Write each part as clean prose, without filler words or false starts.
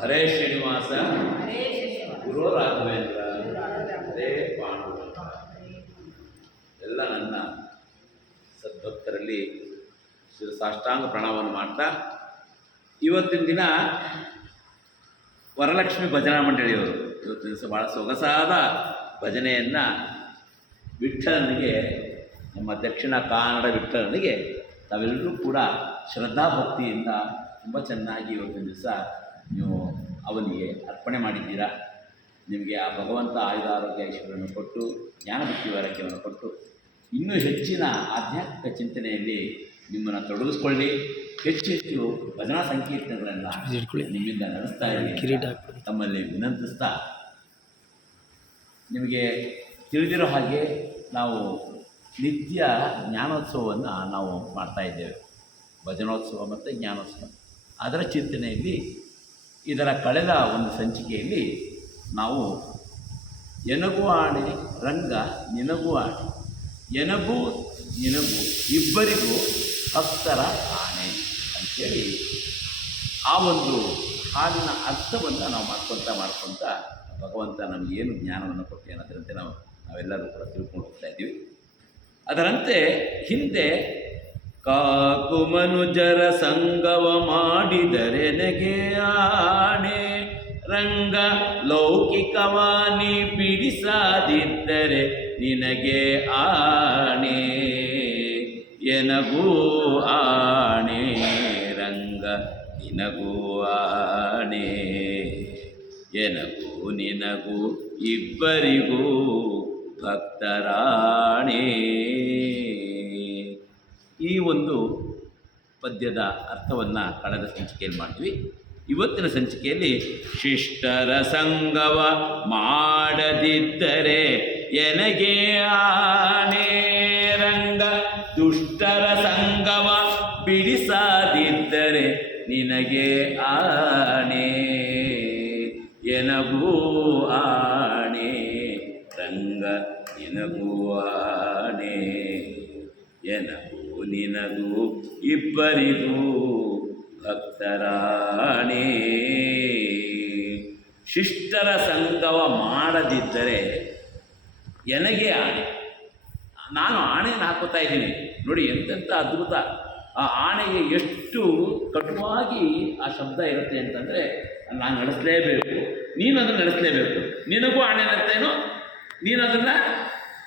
ಹರೇ ಶ್ರೀನಿವಾಸ, ಗುರು ರಾಘವೇಂದ್ರ, ಹರೇ ಪಾಂಡುರಂಗ. ಎಲ್ಲ ನನ್ನ ಸದ್ಭಕ್ತರಲ್ಲಿ ಸಾಷ್ಟಾಂಗ ಪ್ರಣಾಮವನ್ನು ಮಾಡ್ತಾ, ಇವತ್ತಿನ ದಿನ ವರಲಕ್ಷ್ಮಿ ಭಜನಾ ಮಂಡಳಿಯವರು ಇವತ್ತಿನ ದಿವಸ ಭಾಳ ಸೊಗಸಾದ ಭಜನೆಯನ್ನು ವಿಠ್ಠಲನಿಗೆ, ನಮ್ಮ ದಕ್ಷಿಣ ಕನ್ನಡ ವಿಠ್ಠಲನಿಗೆ ತಾವೆಲ್ಲರೂ ಕೂಡ ಶ್ರದ್ಧಾಭಕ್ತಿಯಿಂದ ತುಂಬ ಚೆನ್ನಾಗಿ ಇವತ್ತಿನ ದಿವಸ ನೀವು ಅವನಿಗೆ ಅರ್ಪಣೆ ಮಾಡಿದ್ದೀರಾ. ನಿಮಗೆ ಆ ಭಗವಂತ ಆಯುಧ ಆರೋಗ್ಯ ಐಶ್ವರ್ಯವನ್ನು ಕೊಟ್ಟು, ಜ್ಞಾನ ಬುದ್ಧಿ ವೈರಾಗ್ಯವನ್ನು ಕೊಟ್ಟು, ಇನ್ನೂ ಹೆಚ್ಚಿನ ಆಧ್ಯಾತ್ಮಿಕ ಚಿಂತನೆಯಲ್ಲಿ ನಿಮ್ಮನ್ನು ತೊಡಗಿಸ್ಕೊಳ್ಳಿ. ಹೆಚ್ಚು ಹೆಚ್ಚು ಭಜನಾ ಸಂಕೀರ್ತನೆಗಳನ್ನು ನಿಮ್ಮಿಂದ ನಡೆಸ್ತಾ ಇರಿ ತಮ್ಮಲ್ಲಿ ವಿನಂತಿಸ್ತಾ, ನಿಮಗೆ ತಿಳಿದಿರೋ ಹಾಗೆ ನಾವು ನಿತ್ಯ ಜ್ಞಾನೋತ್ಸವವನ್ನು ನಾವು ಮಾಡ್ತಾಯಿದ್ದೇವೆ. ಭಜನೋತ್ಸವ ಮತ್ತು ಜ್ಞಾನೋತ್ಸವ, ಅದರ ಚಿಂತನೆಯಲ್ಲಿ ಇದರ ಕಳೆದ ಒಂದು ಸಂಚಿಕೆಯಲ್ಲಿ ನಾವು ಎನಗೂ ಆಣೆ ರಂಗ ನಿನಗೂ ಆಣೆ, ಎನಗೂ ನಿನಗೂ ಇಬ್ಬರಿಗೂ ಭಕ್ತರ ಆಣೆ ಅಂಥೇಳಿ ಆ ಒಂದು ಹಾಡಿನ ಅರ್ಥವನ್ನು ನಾವು ಮಾಡ್ಕೊತ ಭಗವಂತ ನಮಗೇನು ಜ್ಞಾನವನ್ನು ಕೊಟ್ಟು ಅನ್ನೋದರಂತೆ ನಾವೆಲ್ಲರೂ ಕೂಡ ತಿಳ್ಕೊಂಡು ಹೋಗ್ತಾ ಇದ್ದೀವಿ. ಅದರಂತೆ ಹಿಂದೆ ಕಾಕು ಮನುಜರ ಸಂಗವ ಮಾಡಿದರೆನಗೆ ಆಣೆ ರಂಗ, ಲೌಕಿಕವಾನಿ ಬಿಡಿಸಾದಿದ್ದರೆ ನಿನಗೆ ಆಣೆ, ಎನಗೂ ಆಣೆ ರಂಗ ನಿನಗೂ ಆಣೆ, ಎನಗೂ ನಿನಗೂ ಇಬ್ಬರಿಗೂ ಭಕ್ತರಾಣೆ. ಈ ಒಂದು ಪದ್ಯದ ಅರ್ಥವನ್ನು ಕಳೆದ ಸಂಚಿಕೆಯಲ್ಲಿ ಮಾಡ್ತೀವಿ. ಇವತ್ತಿನ ಸಂಚಿಕೆಯಲ್ಲಿ ಶಿಷ್ಟರ ಸಂಗವ ಮಾಡದಿದ್ದರೆ ಎನಗೆ ಆಣೆ ರಂಗ, ದುಷ್ಟರ ಸಂಗವ ಬಿಡಿಸಾದಿದ್ದರೆ ನಿನಗೆ ಆಣೆ, ಎನಗೂ ಆಣೆ ರಂಗ ನಿನಗೂ ಆಣೆ, ಎನಗೂ ನಿನಗೂ ಇಬ್ಬರಿಗೂ ಭಕ್ತರಾಣೆ. ಶಿಷ್ಟರ ಸಂಗವ ಮಾಡದಿದ್ದರೆ ಎನಗೆ ಆಣೆ. ನಾನು ಆಣೆಯನ್ನು ಹಾಕೋತಾ ಇದ್ದೀನಿ ನೋಡಿ, ಎಂತೆಂಥ ಅದ್ಭುತ. ಆ ಆಣೆಗೆ ಎಷ್ಟು ಕಟುವಾಗಿ ಆ ಶಬ್ದ ಇರುತ್ತೆ ಅಂತಂದರೆ, ನಾನು ನಡೆಸಲೇಬೇಕು, ನೀನು ಅದನ್ನು ನಡೆಸಲೇಬೇಕು. ನಿನಗೂ ಆಣೆ ನಡೆಸ್ತೇನೋ, ನೀನು ಅದನ್ನು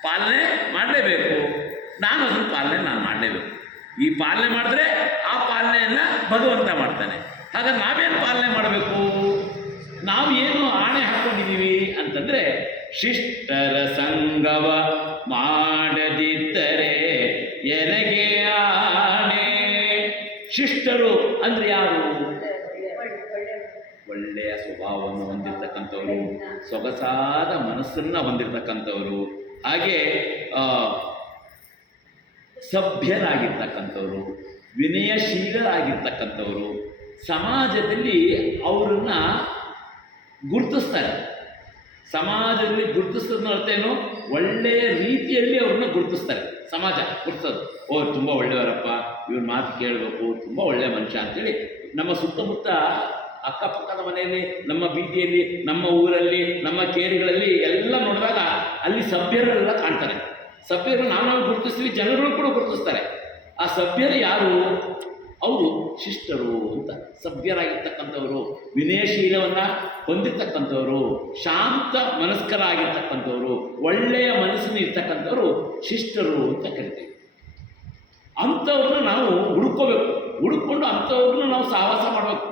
ಪಾಲನೆ ಮಾಡಲೇಬೇಕು, ನಾನು ಅದನ್ನು ನಾನು ಮಾಡಲೇಬೇಕು. ಈ ಪಾಲನೆ ಮಾಡಿದ್ರೆ ಆ ಪಾಲನೆಯನ್ನು ಭಗವಂತ ಮಾಡ್ತಾನೆ. ಹಾಗಾಗಿ ನಾವೇನು ಪಾಲನೆ ಮಾಡಬೇಕು? ನಾವು ಏನು ಆಣೆ ಹಾಕ್ಕೊಂಡಿದ್ದೀವಿ ಅಂತಂದರೆ, ಶಿಷ್ಟರ ಸಂಗವ ಮಾಡದಿದ್ದರೆ ಎನಗೆ ಆಣೆ. ಶಿಷ್ಟರು ಅಂದರೆ ಯಾರು? ಒಳ್ಳೆಯ ಸ್ವಭಾವವನ್ನು ಹೊಂದಿರತಕ್ಕಂಥವರು, ಸೊಗಸಾದ ಮನಸ್ಸನ್ನು ಹೊಂದಿರತಕ್ಕಂಥವರು, ಹಾಗೆ ಸಭ್ಯರಾಗಿರ್ತಕ್ಕಂಥವರು, ವಿನಯಶೀಲರಾಗಿರ್ತಕ್ಕಂಥವರು, ಸಮಾಜದಲ್ಲಿ ಅವರನ್ನು ಗುರುತಿಸ್ತಾರೆ. ಸಮಾಜದಲ್ಲಿ ಗುರುತಿಸೋದನ್ನ ಅರ್ಥೇನು? ಒಳ್ಳೆಯ ರೀತಿಯಲ್ಲಿ ಅವ್ರನ್ನ ಗುರುತಿಸ್ತಾರೆ. ಸಮಾಜ ಗುರುತಿಸೋದು, ತುಂಬ ಒಳ್ಳೆಯವರಪ್ಪ, ಇವ್ರ ಮಾತು ಕೇಳಬೇಕು, ತುಂಬ ಒಳ್ಳೆಯ ಮನುಷ್ಯ ಅಂತೇಳಿ ನಮ್ಮ ಸುತ್ತಮುತ್ತ ಅಕ್ಕಪಕ್ಕದ ಮನೆಯಲ್ಲಿ, ನಮ್ಮ ಬೀದಿಯಲ್ಲಿ, ನಮ್ಮ ಊರಲ್ಲಿ, ನಮ್ಮ ಕೇರಿಗಳಲ್ಲಿ ಎಲ್ಲ ನೋಡಿದಾಗ ಅಲ್ಲಿ ಸಭ್ಯರೆಲ್ಲ ಕಾಣ್ತಾರೆ. ಸಭ್ಯರು ನಾವು ಗುರುತಿಸ್ತೀವಿ, ಜನಗಳು ಕೂಡ ಗುರುತಿಸ್ತಾರೆ. ಆ ಸಭ್ಯರು ಯಾರು? ಅವರು ಶಿಷ್ಟರು ಅಂತ. ಸಭ್ಯರಾಗಿರ್ತಕ್ಕಂಥವರು, ವಿನಯಶೀಲವನ್ನು ಹೊಂದಿರ್ತಕ್ಕಂಥವರು, ಶಾಂತ ಮನಸ್ಕರಾಗಿರ್ತಕ್ಕಂಥವರು, ಒಳ್ಳೆಯ ಮನಸ್ಸಿನ ಇರ್ತಕ್ಕಂಥವರು ಶಿಷ್ಟರು ಅಂತ ಕರಿತೀವಿ. ಅಂಥವ್ರನ್ನ ನಾವು ಹುಡುಕೋಬೇಕು, ಹುಡುಕೊಂಡು ಅಂಥವ್ರನ್ನ ನಾವು ಸಹವಾಸ ಮಾಡಬೇಕು.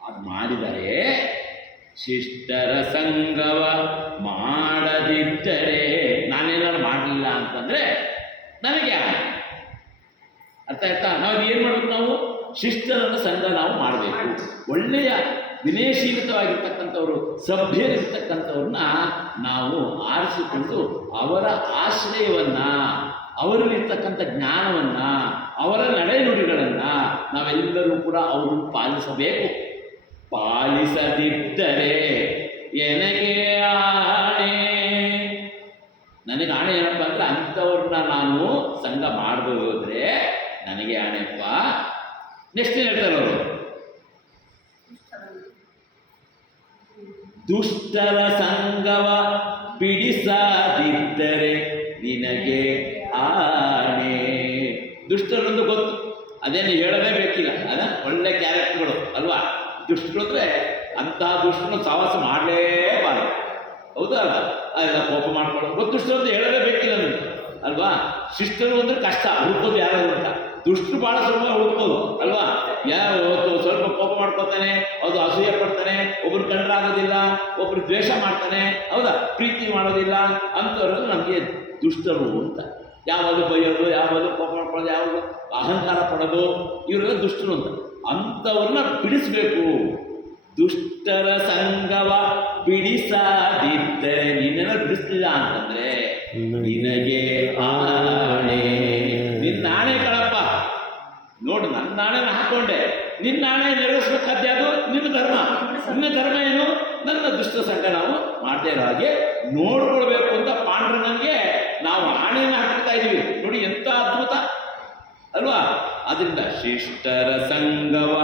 ಅದು ಮಾಡಿದರೆ, ಶಿಷ್ಟರ ಸಂಗವ ಮಾಡದಿದ್ದರೆ, ನಾನೇನಾದ್ರು ಮಾಡಲಿಲ್ಲ ಅಂತಂದರೆ ನನಗೆ ಅರ್ಥ ಆಯ್ತಾ? ನಾವು ಏನು ಮಾಡಬೇಕು? ನಾವು ಶಿಷ್ಟರ ಸಂಘ ನಾವು ಮಾಡಬೇಕು. ಒಳ್ಳೆಯ ವಿನಯಶೀಲತವಾಗಿರ್ತಕ್ಕಂಥವ್ರು, ಸಭ್ಯರಿರ್ತಕ್ಕಂಥವ್ರನ್ನ ನಾವು ಆರಿಸಿಕೊಂಡು ಅವರ ಆಶ್ರಯವನ್ನು, ಅವರಲ್ಲಿರ್ತಕ್ಕಂಥ ಜ್ಞಾನವನ್ನು, ಅವರ ನಡೆನುಡಿಗಳನ್ನು ನಾವೆಲ್ಲರೂ ಕೂಡ ಅವರನ್ನು ಪಾಲಿಸಬೇಕು. ಪಾಲಿಸದಿದ್ದರೆ ಎನಗೆ ಆಣೆ. ನನಗೆ ಆಣೆ ಏನಪ್ಪ ಅಂದರೆ ಅಂಥವ್ರನ್ನ ನಾನು ಸಂಘ ಮಾಡದೆ ಹೋದರೆ ನನಗೆ ಆಣೆಪ್ಪ. ನೆಕ್ಸ್ಟ್ ಏನು ಹೇಳ್ತಾರೆ ಅವರು? ದುಷ್ಟರ ಸಂಗವ ಬಿಡಿಸದಿದ್ದರೆ ನಿನಗೆ ಆಣೆ. ದುಷ್ಟರೊಂದು ಗೊತ್ತು, ಅದೇನು ಹೇಳದೇ ಬೇಕಿಲ್ಲ, ಅದ ಒಳ್ಳೆ ಕ್ಯಾರೆಕ್ಟರ್ಗಳು ಅಲ್ವಾ. ದುಷ್ಟರು ಅಂದರೆ ಅಂತಹ ದುಷ್ಟರನ್ನು ಸಹವಾಸ ಮಾಡಲೇಬಾರದು, ಹೌದಾ ಅಲ್ಲ? ಅದೆಲ್ಲ ಕೋಪ ಮಾಡ್ಕೊಳ್ಳೋದು ಗೊತ್ತು. ದುಷ್ಟರು ಅಂತ ಹೇಳದೇ ಬೇಕಿಲ್ಲ ನನಗೆ ಅಲ್ವಾ. ಶಿಷ್ಟರು ಅಂದರೆ ಕಷ್ಟ ಹುಡುಕೋದು ಯಾರಾದ್ರು ಅಂತ. ದುಷ್ಟರು ಭಾಳ ಸುಲಭ ಹುಡುಕೋದು ಅಲ್ವಾ. ಯಾರು ಸ್ವಲ್ಪ ಕೋಪ ಮಾಡ್ಕೊತಾನೆ, ಅದು ಅಸೂಯೆ ಪಡ್ತಾನೆ, ಒಬ್ರು ಕಂಡ್ರಾಗೋದಿಲ್ಲ, ಒಬ್ರು ದ್ವೇಷ ಮಾಡ್ತಾನೆ, ಹೌದಾ, ಪ್ರೀತಿ ಮಾಡೋದಿಲ್ಲ, ಅಂಥವ್ರು ನಮಗೆ ದುಷ್ಟರು ಅಂತ. ಯಾವಾಗಲೂ ಬೈಯೋದು, ಯಾವಾಗಲೂ ಕೋಪ ಮಾಡ್ಕೊಳ್ಳೋದು, ಯಾವಾಗಲೂ ಅಹಂಕಾರ ಪಡೋದು, ಇವರೆಲ್ಲ ದುಷ್ಟರು ಅಂತ. ಅಂಥವ್ರನ್ನ ಬಿಡಿಸ್ಬೇಕು. ದುಷ್ಟರ ಸಂಗವ ಬಿಡಿಸದಿದ್ದರೆ, ನಿನ್ನೆಲ್ಲ ಬಿಡಿಸ್ಲಿಲ್ಲ ಅಂತಂದ್ರೆ ನಿನಗೆ ಆಣೆ. ನಿನ್ನ ಆಣೆ ಕಳಪ್ಪ, ನೋಡು ನನ್ನ ನಾಣೆನ ಹಾಕೊಂಡೆ, ನಿನ್ನ ನಾಣೆ ನೆರವೇರಿಸ್ಬೇಕಾದ್ದೆ, ಅದು ನಿನ್ನ ಧರ್ಮ. ನಿನ್ನ ಧರ್ಮ ಏನು? ನನ್ನ ದುಷ್ಟ ಸಂಘ ನಾವು ಮಾಡದೇ ಇರೋ ಹಾಗೆ ನೋಡ್ಕೊಳ್ಬೇಕು ಅಂತ ಪಾಂಡುರಂಗನಿಗೆ ನಾವು ಆಣೆಯನ್ನು ಹಾಕ್ತಾ ಇದೀವಿ. ನೋಡಿ ಎಂಥ ಅದ್ಭುತ ಅಲ್ವಾ. ಅದರಿಂದ ಶಿಷ್ಟರ ಸಂಗವ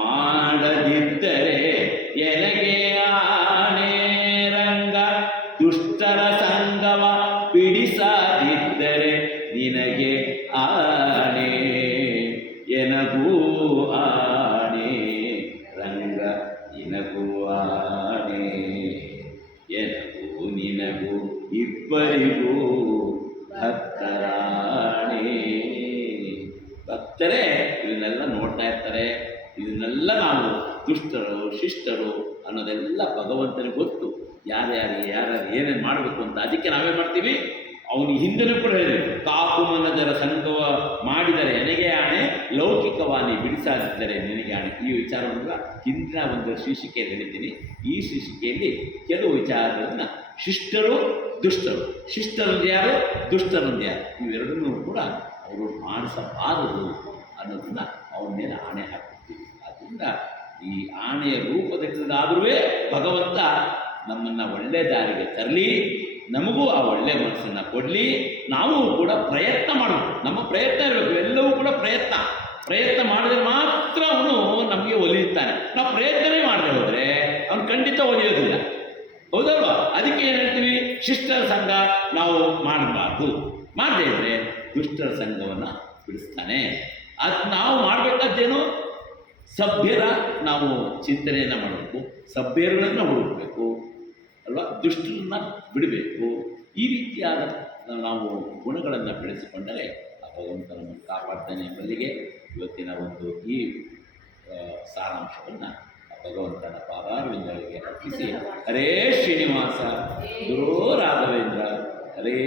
ಮಾಡದಿದ್ದರೆ ಎನಗೆ ಆಣೆ ರಂಗ, ದುಷ್ಟರ ಸಂಗವ ಬಿಡಿಸದಿದ್ದರೆ ನಿನಗೆ ಆಣೆ, ಎನಗೂ ಆಣೆ ರಂಗ, ನಿನಗೂ ಆಣೆ, ಎನಗೂ ನಿನಗೂ ಇಬ್ಬರಿಗೂ ಭಕ್ತರಾಣೆ. ಭಕ್ತರೇ ಇದನ್ನೆಲ್ಲ ನೋಡ್ತಾ ಇರ್ತಾರೆ. ಇದನ್ನೆಲ್ಲ ನಾವು ದುಷ್ಟರು ಶಿಷ್ಟರು ಅನ್ನೋದೆಲ್ಲ ಭಗವಂತನಿಗೆ ಗೊತ್ತು. ಯಾರ್ಯಾರು ಏನೇನು ಮಾಡಬೇಕು ಅಂತ. ಅದಕ್ಕೆ ನಾವೇನು ಮಾಡ್ತೀವಿ, ಅವನು ಹಿಂದೆನೂ ಕೂಡ ಹೇಳಿದೆ, ಕಾಕು ಮನದರ ಸಂಘವ ಮಾಡಿದರೆ ಎನಗೆ ಆಣೆ, ಲೌಕಿಕವಾಣಿ ಬಿಡಿಸಾದಿದ್ದರೆ ನಿನಗೆ ಆಣೆ. ಈ ವಿಚಾರವನ್ನು ಹಿಂದಿನ ಒಂದು ಶೀರ್ಷಿಕೆಯಲ್ಲಿ ಹೇಳಿದ್ದೀನಿ. ಈ ಶೀರ್ಷಿಕೆಯಲ್ಲಿ ಕೆಲವು ವಿಚಾರಗಳನ್ನು ಶಿಷ್ಟರು ದುಷ್ಟರು, ಶಿಷ್ಟರಂದು ಯಾರು, ದುಷ್ಟರಂದು ಯಾರು, ಇವೆರಡನ್ನೂ ಕೂಡ ಅವರು ಮಾಡಿಸಬಾರದು ಅನ್ನೋದನ್ನು ಅವನ ಮೇಲೆ ಆಣೆ ಹಾಕ್ತಿರ್ತೀವಿ. ಆದ್ದರಿಂದ ಈ ಆಣೆಯ ರೂಪದಲ್ಲಾದರೂ ಭಗವಂತ ನಮ್ಮನ್ನು ಒಳ್ಳೆ ದಾರಿಗೆ ತರಲಿ, ನಮಗೂ ಆ ಒಳ್ಳೆಯ ಮನಸ್ಸನ್ನು ಕೊಡಲಿ. ನಾವು ಕೂಡ ಪ್ರಯತ್ನ ಮಾಡಬೇಕು. ನಮ್ಮ ಪ್ರಯತ್ನ ಇರಬೇಕು. ಎಲ್ಲವೂ ಕೂಡ ಪ್ರಯತ್ನ ಮಾಡಿದ್ರೆ ಮಾತ್ರ ಅವನು ನಮಗೆ ಒಲಿಯುತ್ತಾನೆ. ನಾವು ಪ್ರಯತ್ನವೇ ಮಾಡದೆ ಹೋದರೆ ಅವನು ಖಂಡಿತ ಒಲಿಯೋದಿಲ್ಲ, ಹೌದಲ್ವಾ. ಅದಕ್ಕೆ ಏನು ಹೇಳ್ತೀವಿ, ಶಿಷ್ಟರ ಸಂಘ ನಾವು ಮಾಡಬಾರ್ದು. ಮಾಡದೇ ಇದ್ದರೆ ದುಷ್ಟರ ಸಂಘವನ್ನು ಬಿಡಿಸ್ತಾನೆ. ಅದು ನಾವು ಮಾಡಬೇಕಾದ್ದೇನು, ಸಭ್ಯರ ನಾವು ಚಿಂತನೆಯನ್ನು ಮಾಡಬೇಕು, ಸಭ್ಯರುಗಳನ್ನು ಹುಡುಕಬೇಕು ಅಲ್ವಾ, ದುಷ್ಟರನ್ನ ಬಿಡಬೇಕು. ಈ ರೀತಿಯಾದ ನಾವು ಗುಣಗಳನ್ನು ಬೆಳೆಸಿಕೊಂಡರೆ ಆ ಭಗವಂತನನ್ನು ಕಾಪಾಡ್ತಾನೆ ಎಂಬಲ್ಲಿಗೆ ಇವತ್ತಿನ ಒಂದು ಈ ಸಾರಾಂಶವನ್ನು ಭಗವಂತನ ಪಾದಾರವಿಂದಗಳಿಗೆ ಅರ್ಪಿಸಿ, ಹರೇ ಶ್ರೀನಿವಾಸ ಗುರೋ ರಾಘವೇಂದ್ರ, ಹರೇ